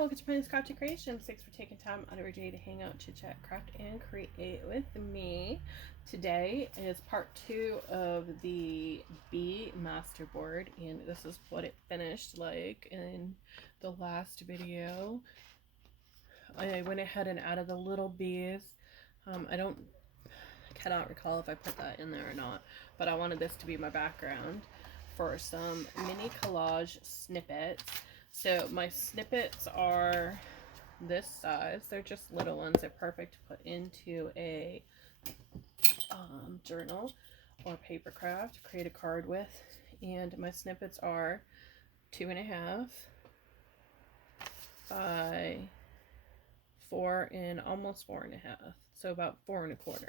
welcome to Plain Scratchy Creations. Thanks for taking time out of your day to hang out, chit chat, craft, and create with me. Today is part 2 of the bee masterboard, and this is what it finished like in the last video. I went ahead and added the little bees. I cannot recall if I put that in there or not, but I wanted this to be my background for some mini collage snippets. So my snippets are this size. They're just little ones. They're perfect to put into a journal or paper craft, create a card with. And my snippets are 2.5 by 4 and almost 4.5. So about 4.25.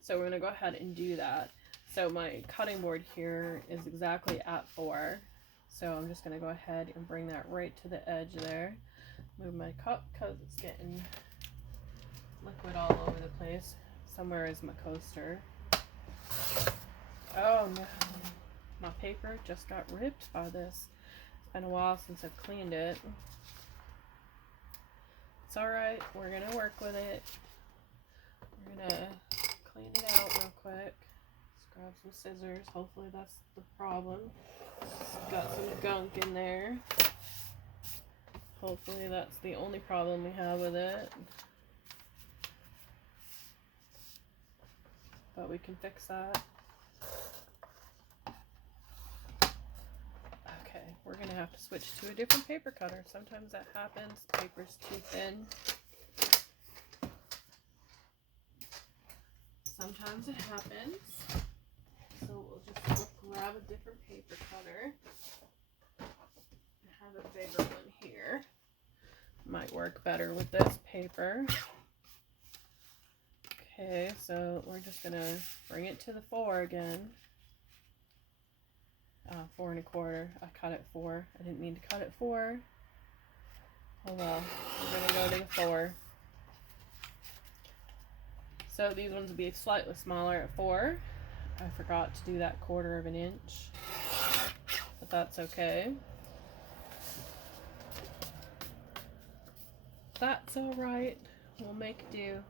So we're going to go ahead and do that. So my cutting board here is exactly at 4. So I'm just going to go ahead and bring that right to the edge there. Move my cup because it's getting liquid all over the place. Somewhere is my coaster. Oh no, my paper just got ripped by this. It's been a while since I've cleaned it. It's alright, we're going to work with it. We're going to clean it out real quick. Let's grab some scissors. Hopefully that's the problem. It's got some gunk in there. Hopefully that's the only problem we have with it. But we can fix that. Okay, we're going to have to switch to a different paper cutter. Sometimes that happens. Paper's too thin. Sometimes it happens. So we'll just grab a different paper cutter. I have a bigger one here. Might work better with this paper. Okay, so we're just gonna bring it to the 4 again. 4.25. I cut it 4. I didn't mean to cut it 4. Oh well. We're gonna go to the 4. So these ones will be slightly smaller at 4. I forgot to do that 1/4 of an inch, but that's okay. That's alright. We'll make do.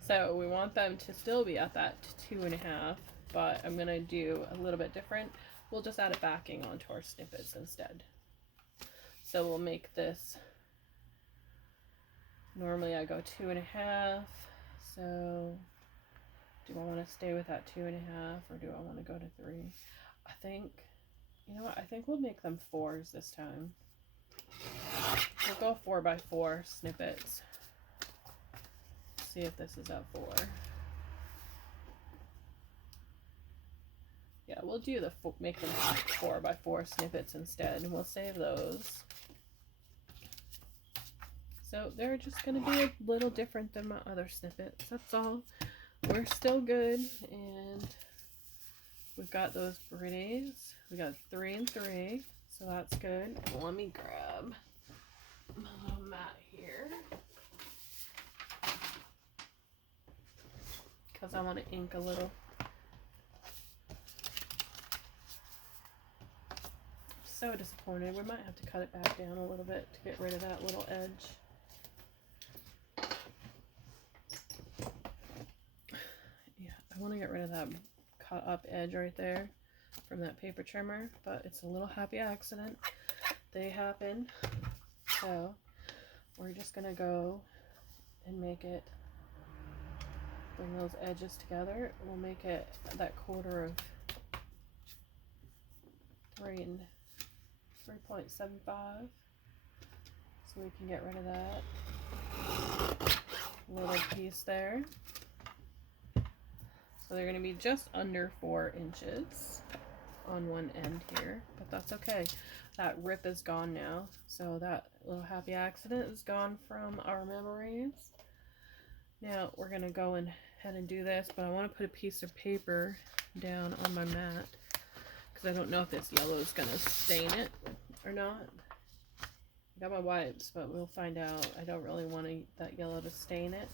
So we want them to still be at that 2.5, but I'm going to do a little bit different. We'll just add a backing onto our snippets instead. So we'll make this, normally I go 2.5, so do I want to stay with that 2.5 or do I want to go to 3? I think, you know what, I think we'll make them 4s this time. We'll go 4 by 4 snippets. See if this is at 4. Yeah, we'll do make them 4 by 4 snippets instead, and we'll save those. So they're just going to be a little different than my other snippets. That's all. We're still good, and we've got those pretties. We got 3 and 3, so that's good. Let me grab my little mat here, because I want to ink a little. So disappointed. We might have to cut it back down a little bit to get rid of that little edge. Yeah, I want to get rid of that cut up edge right there from that paper trimmer, but it's a little happy accident. They happen. So we're just going to go and make it, bring those edges together. We'll make it that 1/4 of 3.75, so we can get rid of that little piece there. So they're going to be just under 4 inches on one end here, but that's okay. That rip is gone now, so that little happy accident is gone from our memories. Now we're going to go ahead and do this, but I want to put a piece of paper down on my mat because I don't know if this yellow is going to stain it or not. I got my wipes, but we'll find out. I don't really want that yellow to stain it.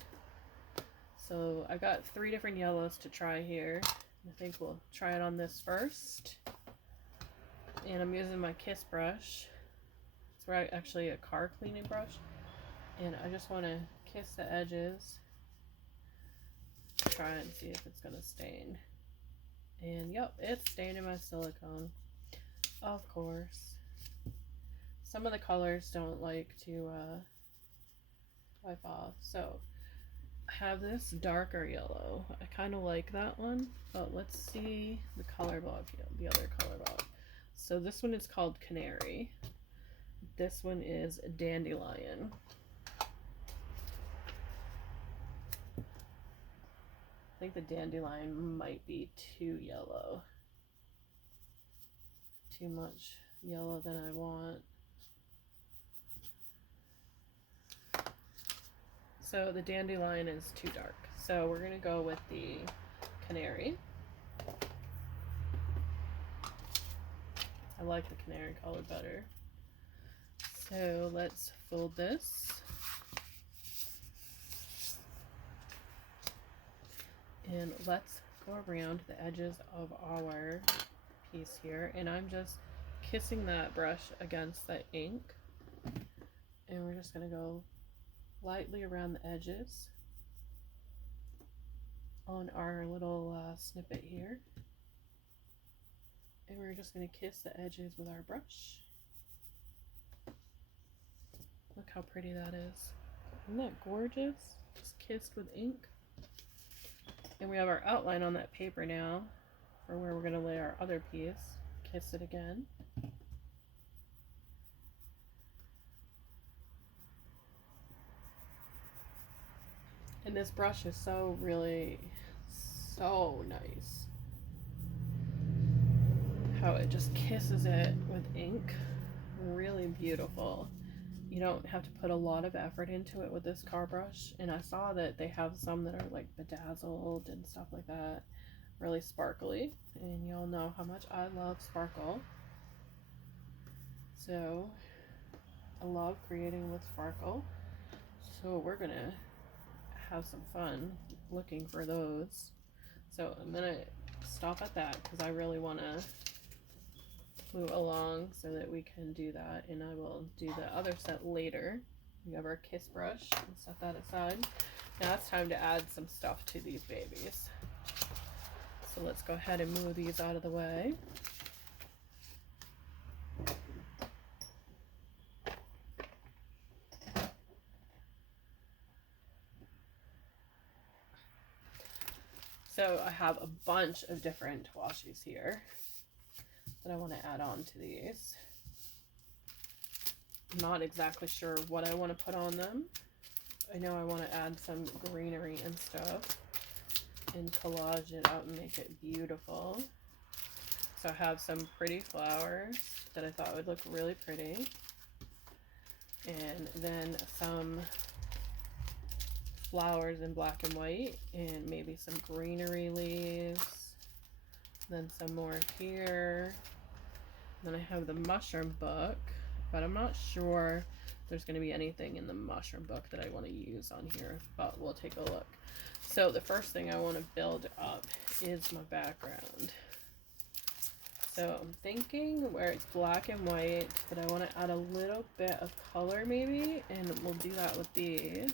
So I got 3 different yellows to try here. I think we'll try it on this first. And I'm using my Kiss brush. actually a car cleaning brush, and I just want to kiss the edges, try and see if it's gonna stain. And yep, it's staining my silicone, of course. Some of the colors don't like to wipe off, so I have this darker yellow. I kind of like that one, but let's see the color block, the other color block. So this one is called Canary. This one is Dandelion. I think the Dandelion might be too yellow. Too much yellow than I want. So the Dandelion is too dark. So we're gonna go with the Canary. I like the canary color better. So let's fold this. And let's go around the edges of our piece here. And I'm just kissing that brush against the ink. And we're just gonna go lightly around the edges on our little snippet here. And we're just going to kiss the edges with our brush. Look how pretty that is. Isn't that gorgeous? Just kissed with ink. And we have our outline on that paper now for where we're going to lay our other piece. Kiss it again. And this brush is so nice. How it just kisses it with ink. Really beautiful. You don't have to put a lot of effort into it with this car brush. And I saw that they have some that are like bedazzled and stuff like that. Really sparkly. And y'all know how much I love sparkle. So I love creating with sparkle. So we're gonna have some fun looking for those. So I'm gonna stop at that because I really want to move along so that we can do that, and I will do the other set later. We have our kiss brush and set that aside. Now it's time to add some stuff to these babies. So let's go ahead and move these out of the way. So I have a bunch of different washes here that I want to add on to these. I'm not exactly sure what I want to put on them. I know I want to add some greenery and stuff and collage it out and make it beautiful. So I have some pretty flowers that I thought would look really pretty. And then some flowers in black and white, and maybe some greenery leaves. Then some more here. Then I have the mushroom book, but I'm not sure there's going to be anything in the mushroom book that I want to use on here, but we'll take a look. So the first thing I want to build up is my background. So I'm thinking where it's black and white, but I want to add a little bit of color maybe, and we'll do that with these.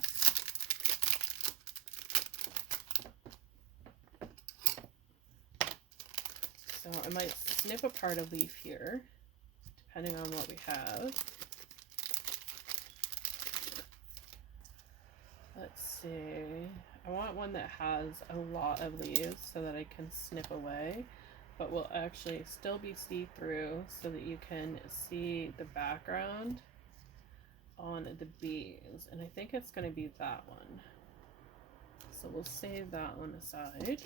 So I might snip apart a leaf here, depending on what we have. Let's see. I want one that has a lot of leaves so that I can snip away, but will actually still be see-through so that you can see the background on the bees. And I think it's going to be that one. So we'll save that one aside.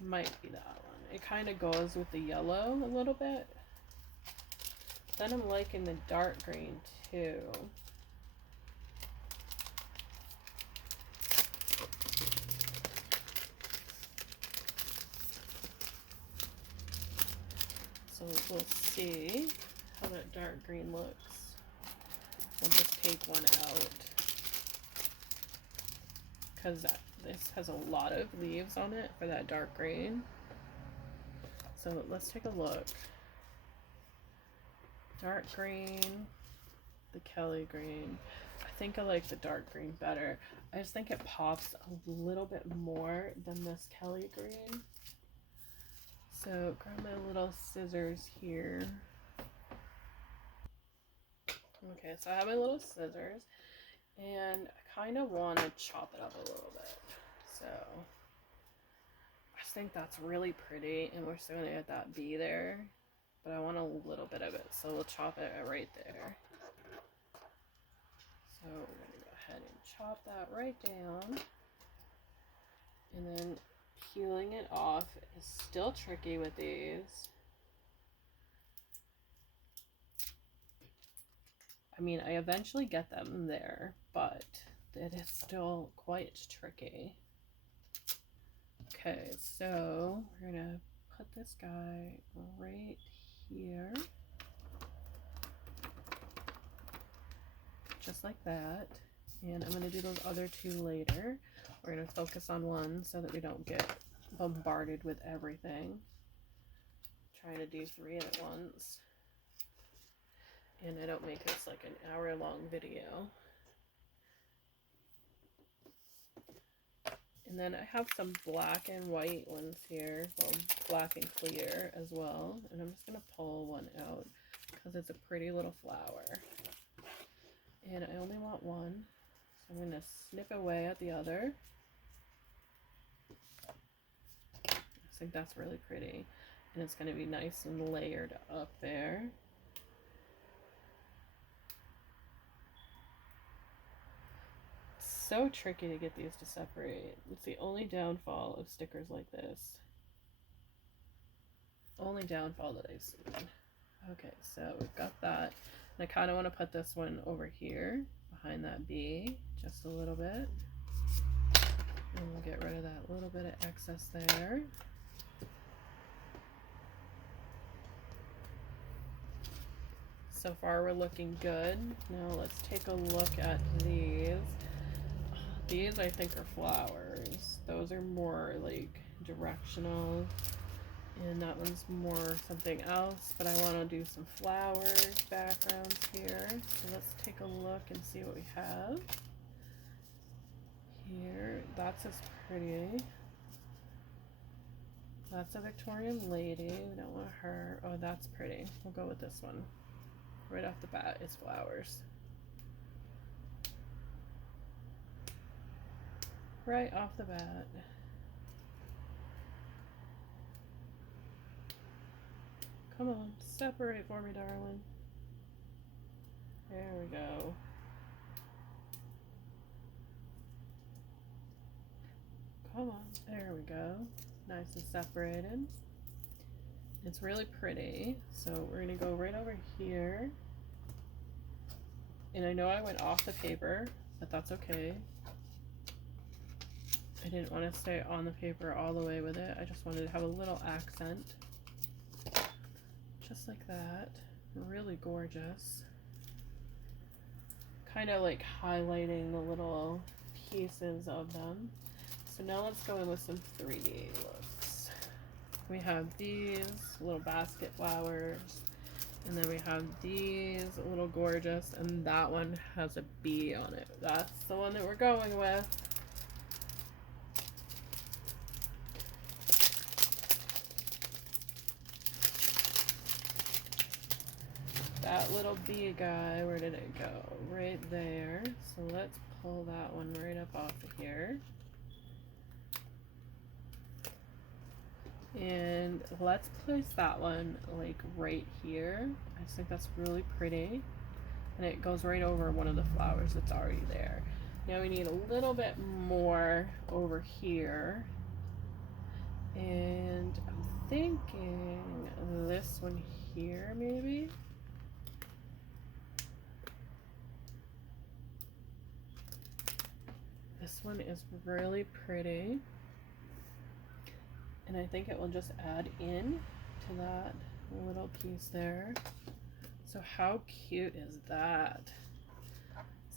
Might be that one. It kind of goes with the yellow a little bit. Then I'm liking the dark green too. So we'll see how that dark green looks. We'll just take one out because this has a lot of leaves on it for that dark green. So let's take a look. dark green, the Kelly green. I think I like the dark green better. I just think it pops a little bit more than this Kelly green. So grab my little scissors here. Okay, so I have my little scissors, and I kind of want to chop it up a little bit. So I just think that's really pretty, and we're still going to get that bee there, but I want a little bit of it, so we'll chop it right there. So we're going to go ahead and chop that right down, and then peeling it off is still tricky with these. I mean, I eventually get them there, but it is still quite tricky. Okay, so we're gonna put this guy right here. Just like that. And I'm gonna do those other two later. We're gonna focus on one so that we don't get bombarded with everything. Trying to do 3 at once. And I don't make this like an hour-long video. And then I have some black and white ones here, well, black and clear as well. And I'm just gonna pull one out because it's a pretty little flower. And I only want one, so I'm gonna snip away at the other. I think that's really pretty, and it's gonna be nice and layered up there. So tricky to get these to separate. It's the only downfall of stickers like this. Only downfall that I've seen. Okay, so we've got that. And I kind of want to put this one over here behind that bee just a little bit. And we'll get rid of that little bit of excess there. So far we're looking good. Now let's take a look at these. These I think are flowers. Those are more like directional, and that one's more something else, but I want to do some flower backgrounds here. So let's take a look and see what we have here. That's as pretty. That's a Victorian lady. We don't want her. Oh, that's pretty. We'll go with this one. Right off the bat is flowers. Right off the bat. Come on, separate for me, darling. There we go. Come on, there we go. Nice and separated. It's really pretty. So we're gonna go right over here. And I know I went off the paper, but that's okay. I didn't want to stay on the paper all the way with it. I just wanted to have a little accent. Just like that. Really gorgeous. Kind of like highlighting the little pieces of them. So now let's go in with some 3D looks. We have these little basket flowers. And then we have these little gorgeous. And that one has a bee on it. That's the one that we're going with. That little bee guy, where did it go? Right there. So let's pull that one right up off of here. And let's place that one like right here. I just think that's really pretty. And it goes right over one of the flowers that's already there. Now we need a little bit more over here. And I'm thinking this one here maybe. This one is really pretty, and I think it will just add in to that little piece there. So how cute is that?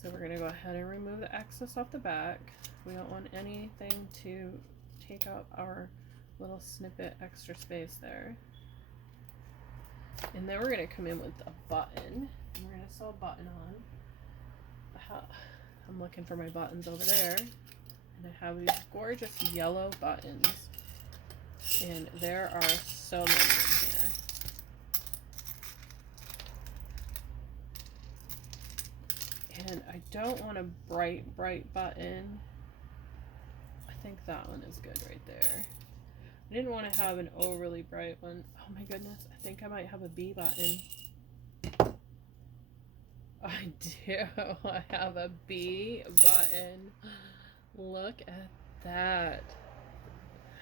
So we're gonna go ahead and remove the excess off the back. We don't want anything to take out our little snippet extra space there. And then we're going to come in with a button. And we're going to sew a button on. I'm looking for my buttons over there. And I have these gorgeous yellow buttons. And there are so many in here. And I don't want a bright button. I think that one is good right there. I didn't want to have an overly bright one. Oh my goodness, I think I might have a B button. I do. I have a B button. Look at that.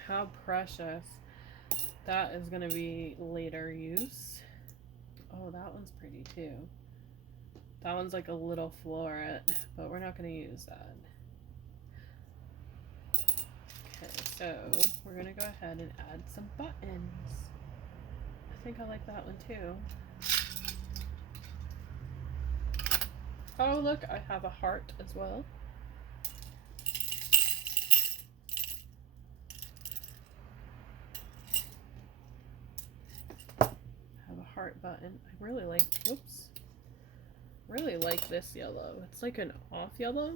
How precious. That is going to be later use. Oh, that one's pretty too. That one's like a little floret, but we're not going to use that. Okay, so we're going to go ahead and add some buttons. I think I like that one too. Oh, look, I have a heart as well. Heart button. I really like, whoops, really like this yellow. It's like an off yellow.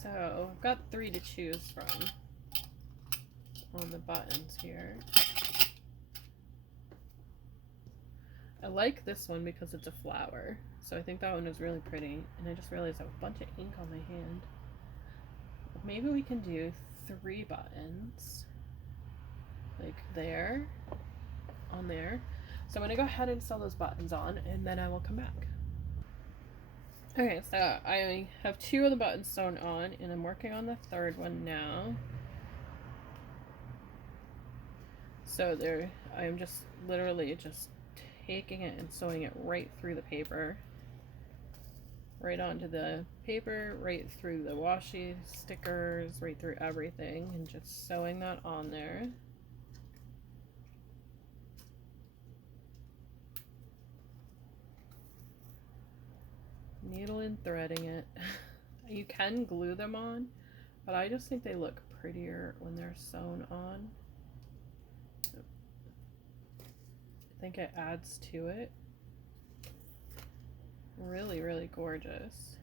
So I've got 3 to choose from on the buttons here. I like this one because it's a flower. So I think that one is really pretty. And I just realized I have a bunch of ink on my hand. Maybe we can do 3 buttons. Like there. On there. So I'm going to go ahead and sew those buttons on and then I will come back. Okay, so I have 2 of the buttons sewn on and I'm working on the 3rd one now. So there, I am just literally just taking it and sewing it right through the paper. Right onto the paper, right through the washi stickers, right through everything, and just sewing that on there. Needle and threading it. You can glue them on, but I just think they look prettier when they're sewn on. I think it adds to it. Really, really gorgeous.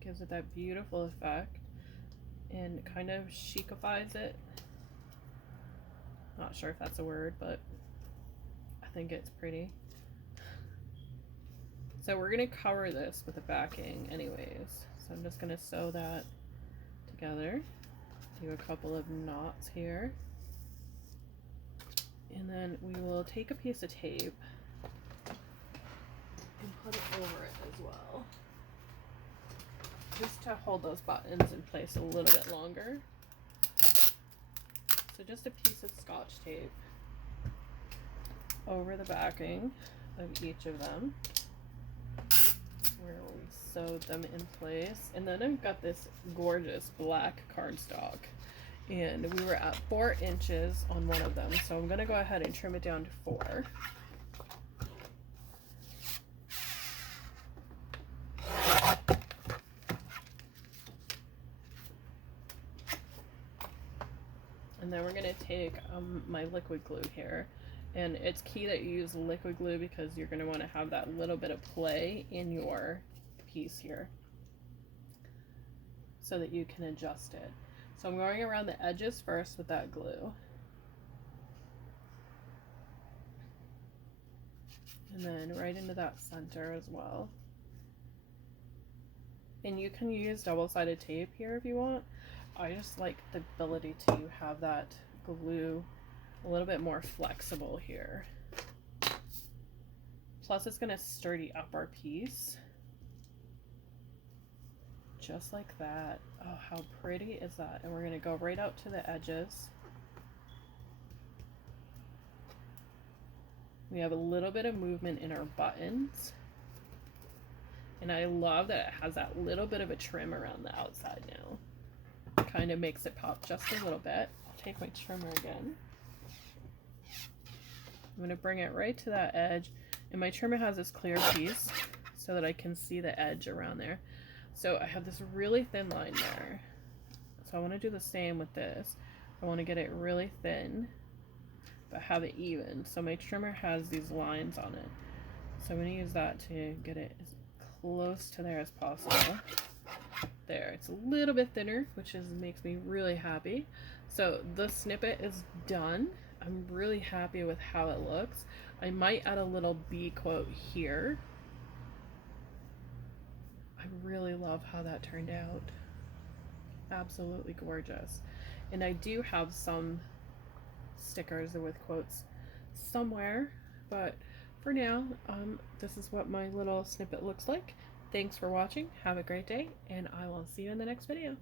Gives it that beautiful effect and kind of chicifies it. Not sure if that's a word, but I think it's pretty. So we're going to cover this with a backing anyways. So I'm just going to sew that together. Do a couple of knots here. And then we will take a piece of tape and put it over it as well. Just to hold those buttons in place a little bit longer. So just a piece of Scotch tape over the backing of each of them, where we sewed them in place. And then I've got this gorgeous black cardstock, and we were at 4 inches on one of them, so I'm going to go ahead and trim it down to 4. And then we're going to take my liquid glue here. And it's key that you use liquid glue because you're going to want to have that little bit of play in your piece here so that you can adjust it. So I'm going around the edges first with that glue. And then right into that center as well. And you can use double-sided tape here if you want. I just like the ability to have that glue a little bit more flexible here. Plus it's going to sturdy up our piece. Just like that. Oh, how pretty is that? And we're going to go right out to the edges. We have a little bit of movement in our buttons. And I love that it has that little bit of a trim around the outside now. It kind of makes it pop just a little bit. I'll take my trimmer again. I'm going to bring it right to that edge. And my trimmer has this clear piece so that I can see the edge around there. So I have this really thin line there. So I want to do the same with this. I want to get it really thin but have it even. So my trimmer has these lines on it. So I'm going to use that to get it as close to there as possible. There, it's a little bit thinner, which makes me really happy. So the snippet is done. I'm really happy with how it looks. I might add a little bee quote here. I really love how that turned out. Absolutely gorgeous. And I do have some stickers with quotes somewhere, but for now, this is what my little snippet looks like. Thanks for watching. Have a great day, and I will see you in the next video.